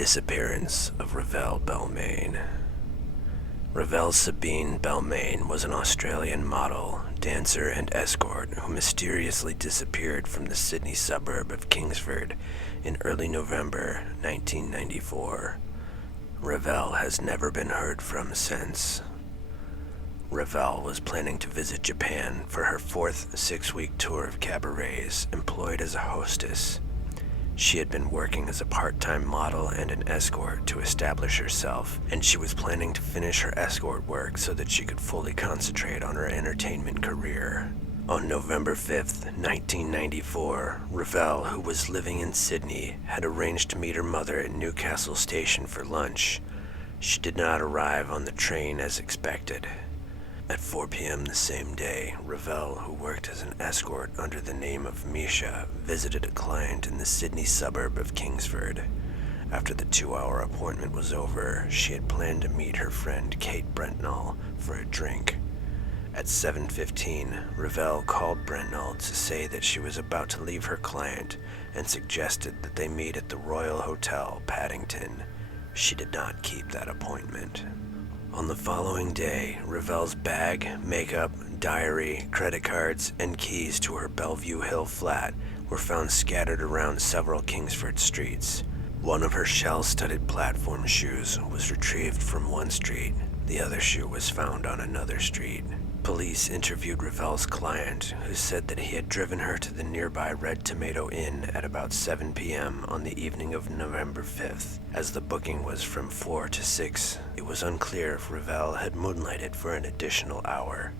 disappearance of Revelle Balmain. Revelle Sabine Balmain was an Australian model, dancer, and escort who mysteriously disappeared from the Sydney suburb of Kingsford in early November 1994. Revelle has never been heard from since. Revelle was planning to visit Japan for her fourth 6-week tour of cabarets, employed as a hostess. She had been working as a part-time model and an escort to establish herself, and she was planning to finish her escort work so that she could fully concentrate on her entertainment career. On November 5th, 1994, Revelle, who was living in Sydney, had arranged to meet her mother at Newcastle Station for lunch. She did not arrive on the train as expected. At 4 p.m. the same day, Revelle, who worked as an escort under the name of Misha, visited a client in the Sydney suburb of Kingsford. After the 2-hour appointment was over, she had planned to meet her friend Kate Brentnall for a drink. At 7:15, Revelle called Brentnall to say that she was about to leave her client and suggested that they meet at the Royal Hotel, Paddington. She did not keep that appointment. On the following day, Revelle's bag, makeup, diary, credit cards, and keys to her Bellevue Hill flat were found scattered around several Kingsford streets. One of her shell-studded platform shoes was retrieved from one street. The other shoe was found on another street. Police interviewed Revelle's client, who said that he had driven her to the nearby Red Tomato Inn at about 7 p.m. on the evening of November 5th. As the booking was from 4 to 6, it was unclear if Revelle had moonlighted for an additional hour.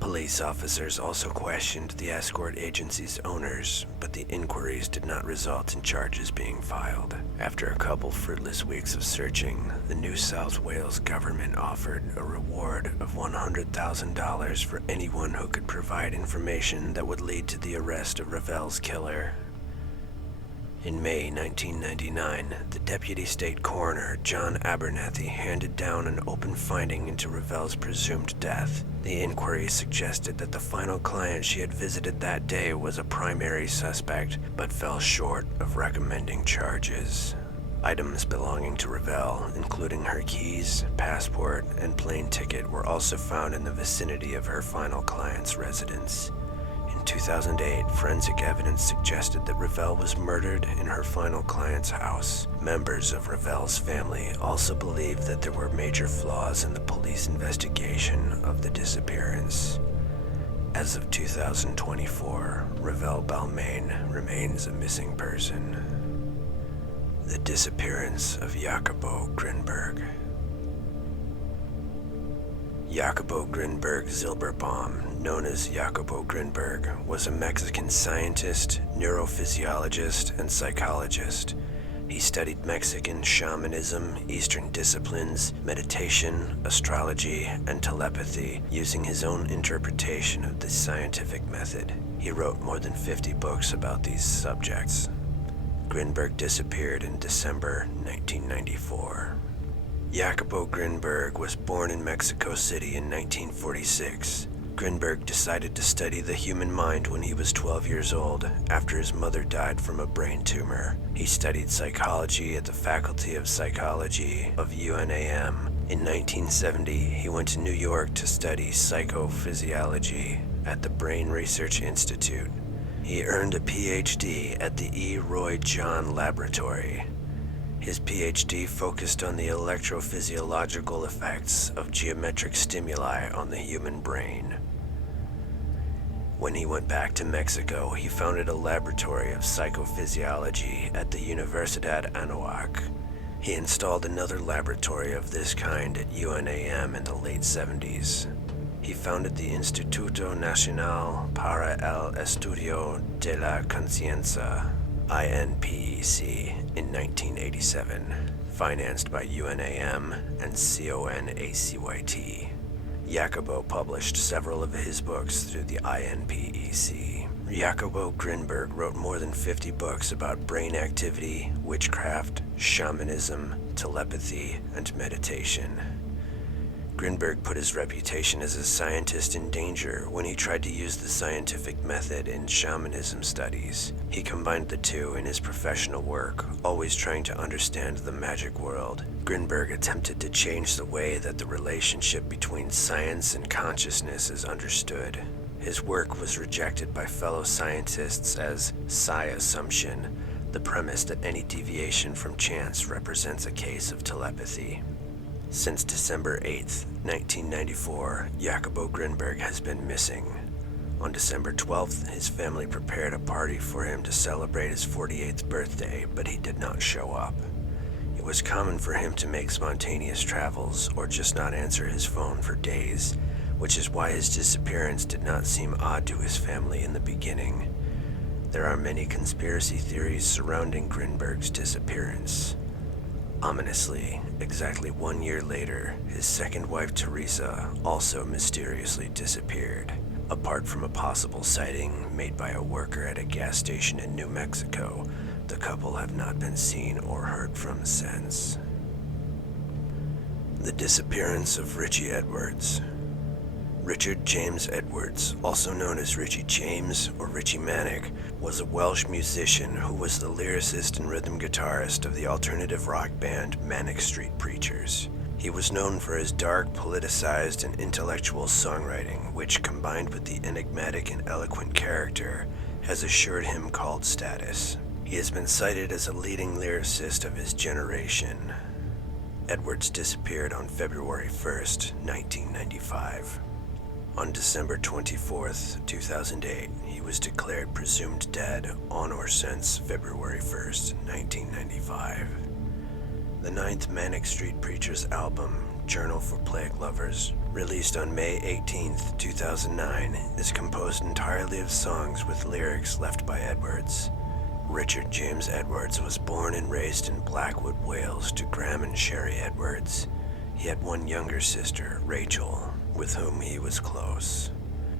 Police officers also questioned the escort agency's owners, but the inquiries did not result in charges being filed. After a couple fruitless weeks of searching, the New South Wales government offered a reward of $100,000 for anyone who could provide information that would lead to the arrest of Revelle's killer. In May 1999, the Deputy State Coroner, John Abernethy, handed down an open finding into Revelle's presumed death. The inquiry suggested that the final client she had visited that day was a primary suspect, but fell short of recommending charges. Items belonging to Revelle, including her keys, passport, and plane ticket, were also found in the vicinity of her final client's residence. In 2008, forensic evidence suggested that Revelle was murdered in her final client's house. Members of Revelle's family also believe that there were major flaws in the police investigation of the disappearance. As of 2024, Revelle Balmain remains a missing person. The disappearance of Jacobo Grinberg. Jacobo Grinberg Zilberbaum, known as Jacobo Grinberg, was a Mexican scientist, neurophysiologist, and psychologist. He studied Mexican shamanism, Eastern disciplines, meditation, astrology, and telepathy, using his own interpretation of the scientific method. He wrote more than 50 books about these subjects. Grinberg disappeared in December 1994. Jacobo Grinberg was born in Mexico City in 1946. Grinberg decided to study the human mind when he was 12 years old, after his mother died from a brain tumor. He studied psychology at the Faculty of Psychology of UNAM. In 1970, he went to New York to study psychophysiology at the Brain Research Institute. He earned a PhD at the E. Roy John Laboratory. His PhD focused on the electrophysiological effects of geometric stimuli on the human brain. When he went back to Mexico, he founded a laboratory of psychophysiology at the Universidad Anáhuac. He installed another laboratory of this kind at UNAM in the late 70s. He founded the Instituto Nacional para el Estudio de la Conciencia, INPEC, in 1987, financed by UNAM and CONACYT. Jacobo published several of his books through the INPEC. Jacobo Grinberg wrote more than 50 books about brain activity, witchcraft, shamanism, telepathy, and meditation. Grinberg put his reputation as a scientist in danger when he tried to use the scientific method in shamanism studies. He combined the two in his professional work, always trying to understand the magic world. Grinberg attempted to change the way that the relationship between science and consciousness is understood. His work was rejected by fellow scientists as psi assumption, the premise that any deviation from chance represents a case of telepathy. Since December 8, 1994, Jacobo Grinberg has been missing. On December 12th, his family prepared a party for him to celebrate his 48th birthday, but he did not show up. It was common for him to make spontaneous travels or just not answer his phone for days, which is why his disappearance did not seem odd to his family in the beginning. There are many conspiracy theories surrounding Grinberg's disappearance. Ominously, exactly 1 year later, his second wife Teresa also mysteriously disappeared. Apart from a possible sighting made by a worker at a gas station in New Mexico, the couple have not been seen or heard from since. The disappearance of Richey Edwards. Richard James Edwards, also known as Richie James or Richie Manic, was a Welsh musician who was the lyricist and rhythm guitarist of the alternative rock band Manic Street Preachers. He was known for his dark, politicized, and intellectual songwriting, which, combined with the enigmatic and eloquent character, has assured him cult status. He has been cited as a leading lyricist of his generation. Edwards disappeared on February 1st, 1995. On December 24th, 2008, he was declared presumed dead on or since February 1st, 1995. The ninth Manic Street Preachers album, Journal for Plague Lovers, released on May 18th, 2009, is composed entirely of songs with lyrics left by Edwards. Richard James Edwards was born and raised in Blackwood, Wales to Graham and Sherry Edwards. He had one younger sister, Rachel, with whom he was close.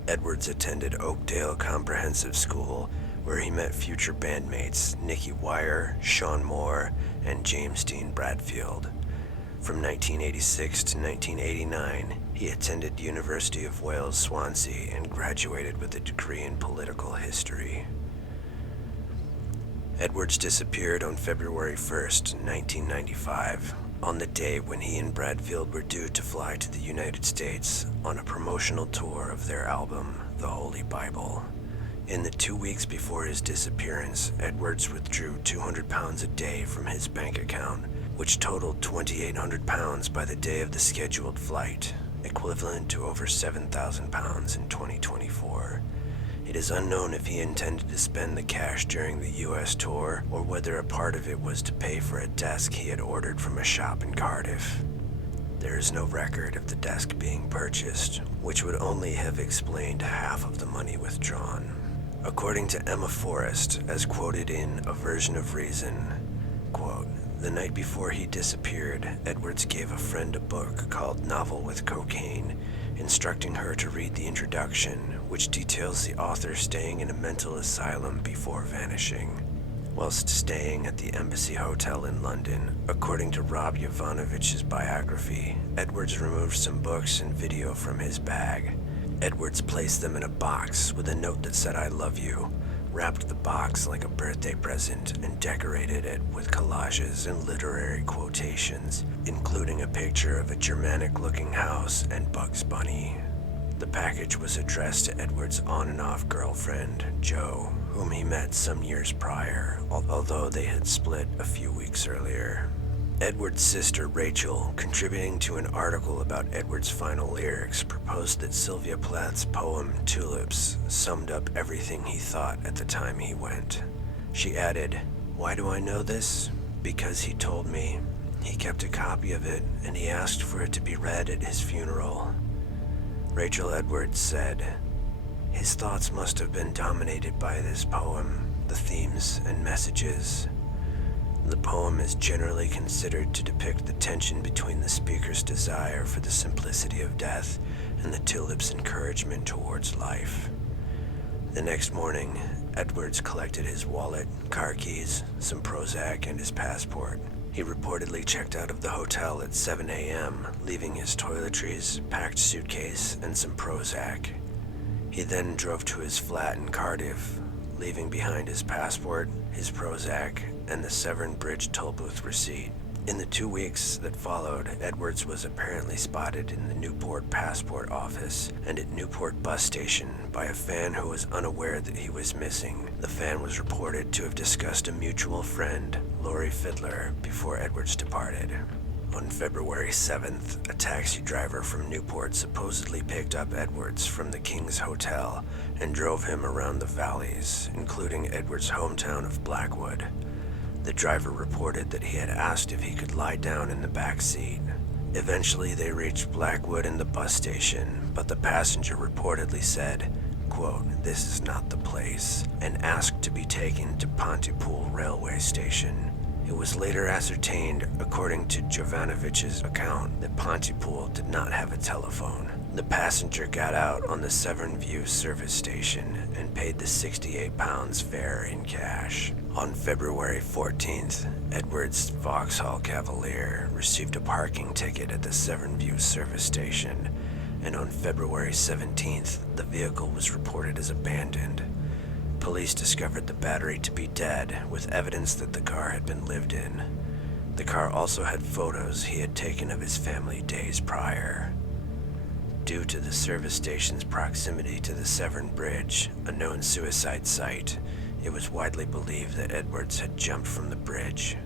Edwards attended Oakdale Comprehensive School, where he met future bandmates Nicky Wire, Sean Moore, and James Dean Bradfield. From 1986 to 1989, he attended University of Wales, Swansea, and graduated with a degree in political history. Edwards disappeared on February 1st, 1995. On the day when he and Bradfield were due to fly to the United States on a promotional tour of their album, The Holy Bible. In the 2 weeks before his disappearance, Edwards withdrew £200 a day from his bank account, which totaled £2,800 by the day of the scheduled flight, equivalent to over £7,000 in 2024. It is unknown if he intended to spend the cash during the U.S. tour or whether a part of it was to pay for a desk he had ordered from a shop in Cardiff. There is no record of the desk being purchased, which would only have explained half of the money withdrawn. According to Emma Forrest, as quoted in A Version of Reason, quote, "The night before he disappeared, Edwards gave a friend a book called Novel with Cocaine, instructing her to read the introduction, which details the author staying in a mental asylum before vanishing. Whilst staying at the Embassy Hotel in London, according to Rob Yovanovitch's biography, Edwards removed some books and video from his bag. Edwards placed them in a box with a note that said, 'I love you,' wrapped the box like a birthday present, and decorated it with collages and literary quotations, including a picture of a Germanic-looking house and Bugs Bunny. The package was addressed to Edwards' on and off girlfriend, Jo, whom he met some years prior, although they had split a few weeks earlier. Edwards' sister Rachel, contributing to an article about Edwards' final lyrics, proposed that Sylvia Plath's poem Tulips summed up everything he thought at the time he went. She added, "Why do I know this? Because he told me. He kept a copy of it, and he asked for it to be read at his funeral." Rachel Edwards said, "His thoughts must have been dominated by this poem, the themes and messages. The poem is generally considered to depict the tension between the speaker's desire for the simplicity of death and the tulip's encouragement towards life." The next morning, Edwards collected his wallet, car keys, some Prozac, and his passport. He reportedly checked out of the hotel at 7 a.m., leaving his toiletries, packed suitcase, and some Prozac. He then drove to his flat in Cardiff, leaving behind his passport, his Prozac, and the Severn Bridge toll booth receipt. In the 2 weeks that followed, Edwards was apparently spotted in the Newport passport office and at Newport bus station by a fan who was unaware that he was missing. The fan was reported to have discussed a mutual friend, Laurie Fiddler, before Edwards departed. On February 7th, a taxi driver from Newport supposedly picked up Edwards from the King's Hotel and drove him around the valleys, including Edwards' hometown of Blackwood. The driver reported that he had asked if he could lie down in the back seat. Eventually, they reached Blackwood and the bus station, but the passenger reportedly said, quote, "This is not the place," and asked to be taken to Pontypool railway station. It was later ascertained, according to Jovanovich's account, that Pontypool did not have a telephone. The passenger got out on the Severn View service station and paid the £68 fare in cash. On February 14th, Edwards' Vauxhall Cavalier received a parking ticket at the Severn View service station, and on February 17th, the vehicle was reported as abandoned. Police discovered the battery to be dead, with evidence that the car had been lived in. The car also had photos he had taken of his family days prior. Due to the service station's proximity to the Severn Bridge, a known suicide site, it was widely believed that Edwards had jumped from the bridge.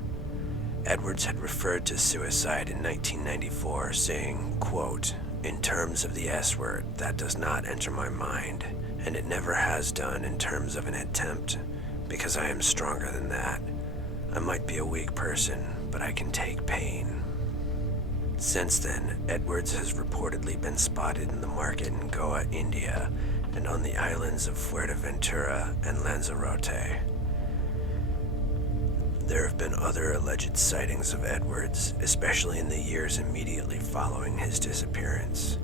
Edwards had referred to suicide in 1994, saying, quote, "In terms of the S word, that does not enter my mind, and it never has done in terms of an attempt, because I am stronger than that. I might be a weak person, but I can take pain." Since then, Edwards has reportedly been spotted in the market in Goa, India, and on the islands of Fuerteventura and Lanzarote. There have been other alleged sightings of Edwards, especially in the years immediately following his disappearance.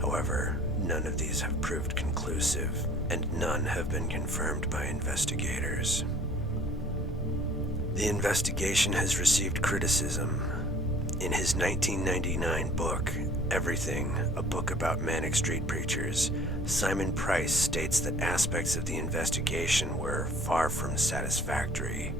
However, none of these have proved conclusive, and none have been confirmed by investigators. The investigation has received criticism. In his 1999 book, Everything, a book about Manic Street Preachers, Simon Price states that aspects of the investigation were far from satisfactory.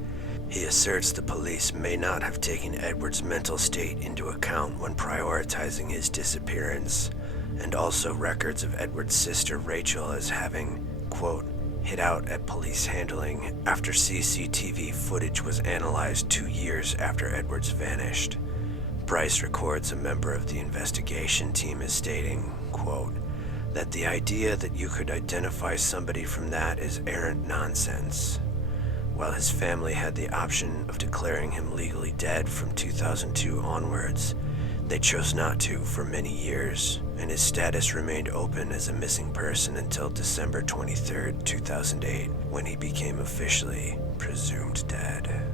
He asserts the police may not have taken Edwards' mental state into account when prioritizing his disappearance, and also records of Edwards' sister Rachel as having, quote, hit out at police handling after CCTV footage was analyzed 2 years after Edwards vanished. Price records a member of the investigation team as stating, quote, that the idea that you could identify somebody from that is errant nonsense. While his family had the option of declaring him legally dead from 2002 onwards, they chose not to for many years, and his status remained open as a missing person until December 23, 2008, when he became officially presumed dead.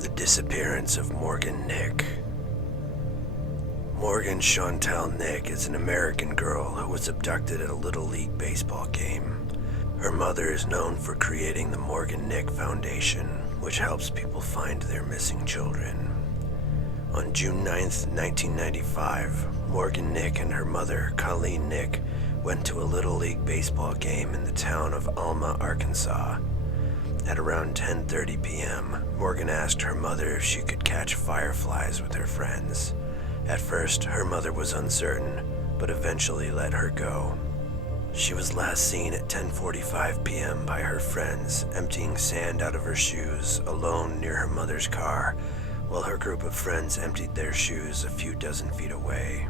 The disappearance of Morgan Nick. Morgan Chantal Nick is an American girl who was abducted at a Little League baseball game. Her mother is known for creating the Morgan Nick Foundation, which helps people find their missing children. On June 9, 1995, Morgan Nick and her mother, Colleen Nick, went to a Little League baseball game in the town of Alma, Arkansas. At around 10:30 p.m., Morgan asked her mother if she could catch fireflies with her friends. At first, her mother was uncertain, but eventually let her go. She was last seen at 10:45 p.m. by her friends, emptying sand out of her shoes, alone near her mother's car, while her group of friends emptied their shoes a few dozen feet away.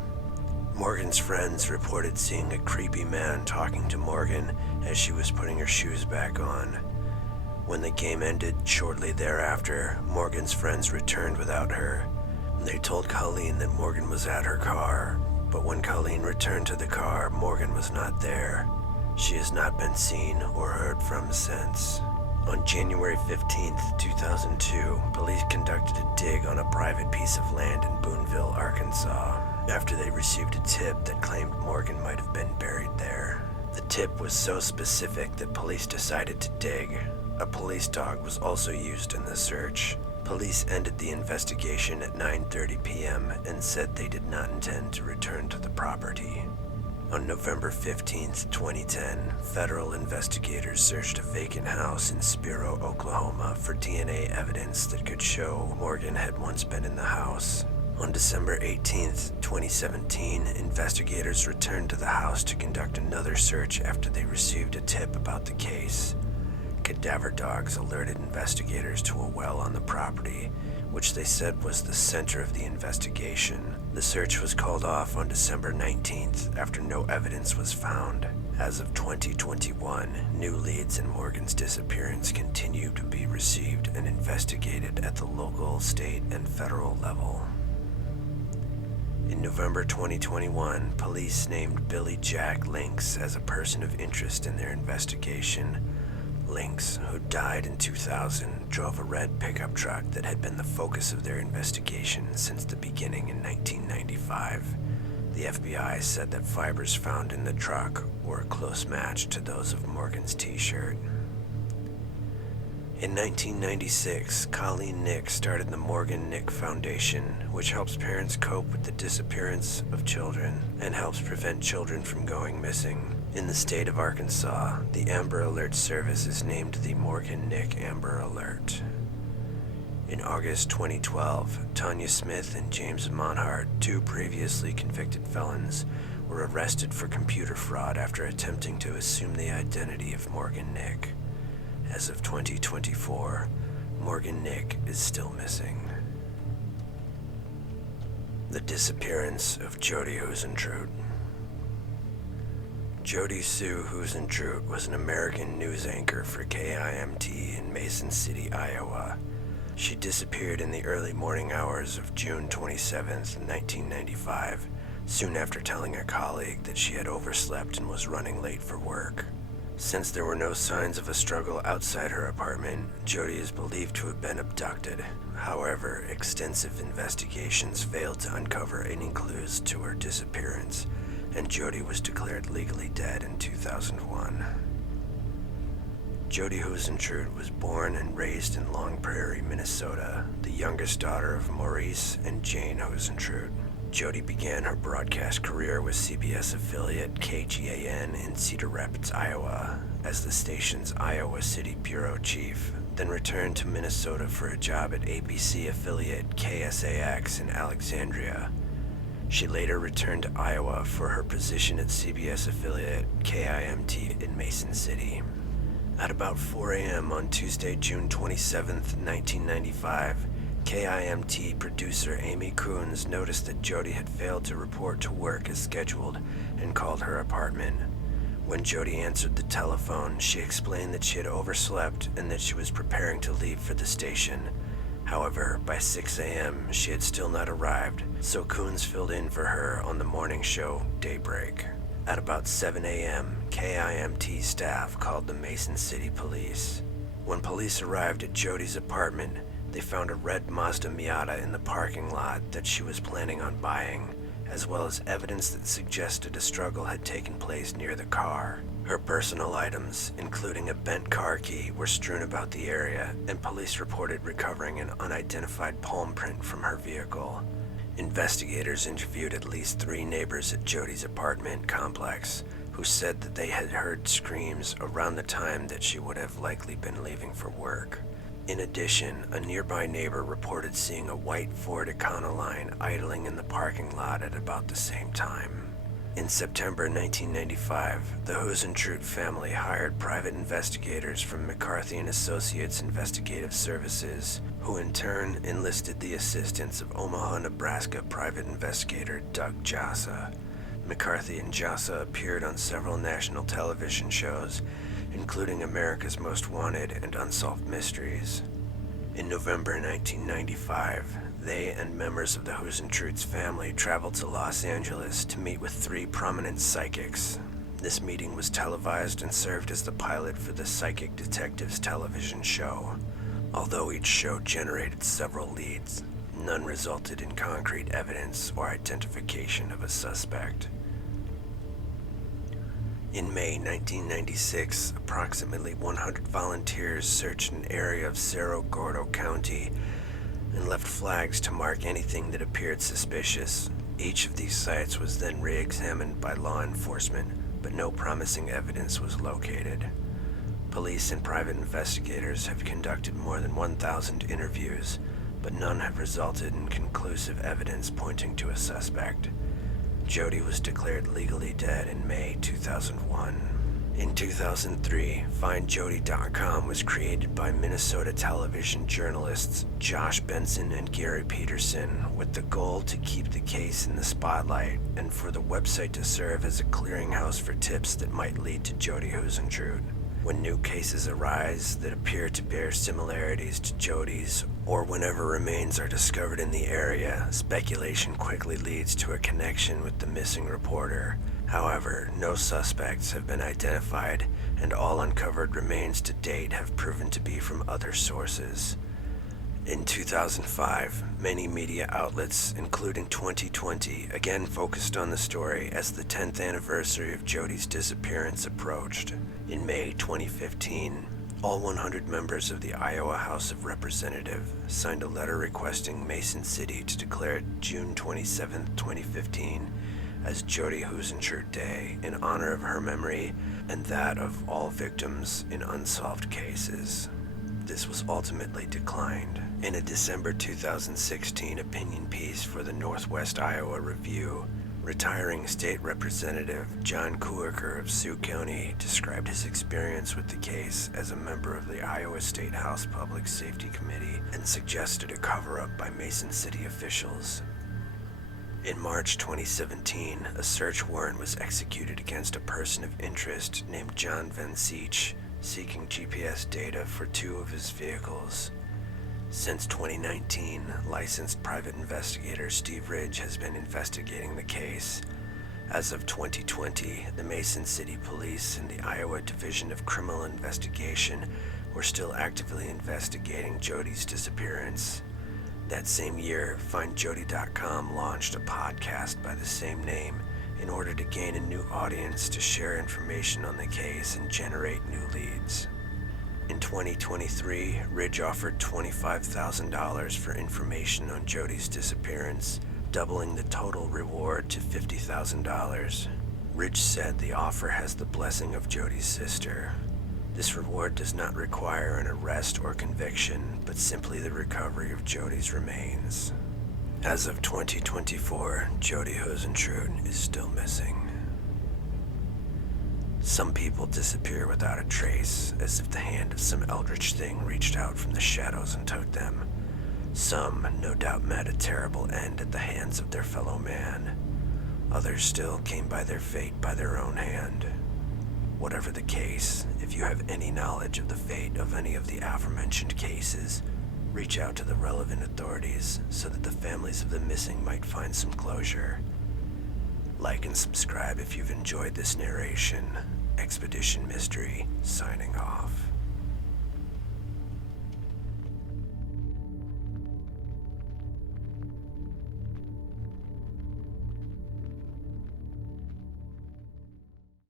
Morgan's friends reported seeing a creepy man talking to Morgan as she was putting her shoes back on. When the game ended shortly thereafter, Morgan's friends returned without her. They told Colleen that Morgan was at her car, but when Colleen returned to the car, Morgan was not there. She has not been seen or heard from since. On January 15, 2002, police conducted a dig on a private piece of land in Boonville, Arkansas, after they received a tip that claimed Morgan might have been buried there. The tip was so specific that police decided to dig. A police dog was also used in the search. Police ended the investigation at 9:30 p.m. and said they did not intend to return to the property. On November 15, 2010, federal investigators searched a vacant house in Spiro, Oklahoma for DNA evidence that could show Morgan had once been in the house. On December 18, 2017, investigators returned to the house to conduct another search after they received a tip about the case. Cadaver dogs alerted investigators to a well on the property, which they said was the center of the investigation. The search was called off on December 19th after no evidence was found. As of 2021, new leads in Morgan's disappearance continue to be received and investigated at the local, state, and federal level. In November 2021, police named Billy Jack Lynx as a person of interest in their investigation. Lynx, who died in 2000, drove a red pickup truck that had been the focus of their investigation since the beginning in 1995. The FBI said that fibers found in the truck were a close match to those of Morgan's t-shirt. In 1996, Colleen Nick started the Morgan Nick Foundation, which helps parents cope with the disappearance of children and helps prevent children from going missing. In the state of Arkansas, the Amber Alert Service is named the Morgan Nick Amber Alert. In August 2012, Tanya Smith and James Monhart, two previously convicted felons, were arrested for computer fraud after attempting to assume the identity of Morgan Nick. As of 2024, Morgan Nick is still missing. The disappearance of Jodi Huisentruit. Jodi Sue Huisentruit was an American news anchor for KIMT in Mason City, Iowa. She disappeared in the early morning hours of June 27, 1995, soon after telling a colleague that she had overslept and was running late for work. Since there were no signs of a struggle outside her apartment, Jodi is believed to have been abducted. However, extensive investigations failed to uncover any clues to her disappearance, and Jodi was declared legally dead in 2001. Jodi Huisentruit was born and raised in Long Prairie, Minnesota, the youngest daughter of Maurice and Jane Huisentruit. Jodi began her broadcast career with CBS affiliate KGAN in Cedar Rapids, Iowa, as the station's Iowa City bureau chief, then returned to Minnesota for a job at ABC affiliate KSAX in Alexandria. She later returned to Iowa for her position at CBS affiliate KIMT in Mason City. At about 4 a.m. on Tuesday, June 27, 1995, KIMT producer Amy Coons noticed that Jodi had failed to report to work as scheduled and called her apartment. When Jodi answered the telephone, she explained that she had overslept and that she was preparing to leave for the station. However, by 6 a.m., she had still not arrived, so Coons filled in for her on the morning show Daybreak. At about 7 a.m., KIMT staff called the Mason City Police. When police arrived at Jodi's apartment, they found a red Mazda Miata in the parking lot that she was planning on buying, as well as evidence that suggested a struggle had taken place near the car. Her personal items, including a bent car key, were strewn about the area, and police reported recovering an unidentified palm print from her vehicle. Investigators interviewed at least 3 neighbors at Jodi's apartment complex, who said that they had heard screams around the time that she would have likely been leaving for work. In addition, a nearby neighbor reported seeing a white Ford Econoline idling in the parking lot at about the same time. In September 1995, the Huisentruit family hired private investigators from McCarthy and Associates Investigative Services, who in turn enlisted the assistance of Omaha, Nebraska private investigator Doug Jassa. McCarthy and Jassa appeared on several national television shows, including America's Most Wanted and Unsolved Mysteries. In November 1995, they and members of the Huisentruit's family traveled to Los Angeles to meet with 3 prominent psychics. This meeting was televised and served as the pilot for the Psychic Detectives television show. Although each show generated several leads, none resulted in concrete evidence or identification of a suspect. In May 1996, approximately 100 volunteers searched an area of Cerro Gordo County and left flags to mark anything that appeared suspicious. Each of these sites was then re-examined by law enforcement, but no promising evidence was located. Police and private investigators have conducted more than 1,000 interviews, but none have resulted in conclusive evidence pointing to a suspect. Jodi was declared legally dead in May 2001. In 2003, FindJodi.com was created by Minnesota television journalists Josh Benson and Gary Peterson with the goal to keep the case in the spotlight and for the website to serve as a clearinghouse for tips that might lead to Jodi Huisentruit. When new cases arise that appear to bear similarities to Jodi's, or whenever remains are discovered in the area, speculation quickly leads to a connection with the missing reporter. However, no suspects have been identified, and all uncovered remains to date have proven to be from other sources. In 2005, many media outlets, including 2020, again focused on the story as the 10th anniversary of Jodi's disappearance approached. In May 2015, all 100 members of the Iowa House of Representatives signed a letter requesting Mason City to declare June 27, 2015 as Jodi Huisentruit Day in honor of her memory and that of all victims in unsolved cases. This was ultimately declined. In a December 2016 opinion piece for the Northwest Iowa Review, retiring state representative John Kuerker of Sioux County described his experience with the case as a member of the Iowa State House Public Safety Committee and suggested a cover-up by Mason City officials. In March 2017, a search warrant was executed against a person of interest named John Van Siech, seeking GPS data for 2 of his vehicles. Since 2019, licensed private investigator Steve Ridge has been investigating the case. As of 2020, the Mason City Police and the Iowa Division of Criminal Investigation were still actively investigating Jodi's disappearance. That same year, FindJodi.com launched a podcast by the same name in order to gain a new audience to share information on the case and generate new leads. In 2023, Ridge offered $25,000 for information on Jodi's disappearance, doubling the total reward to $50,000. Ridge said the offer has the blessing of Jodi's sister. This reward does not require an arrest or conviction, but simply the recovery of Jodi's remains. As of 2024, Jodi Huisentruit is still missing. Some people disappear without a trace, as if the hand of some eldritch thing reached out from the shadows and took them. Some, no doubt, met a terrible end at the hands of their fellow man. Others still came by their fate by their own hand. Whatever the case, if you have any knowledge of the fate of any of the aforementioned cases, reach out to the relevant authorities so that the families of the missing might find some closure. Like and subscribe if you've enjoyed this narration. Expedition Mystery, signing off.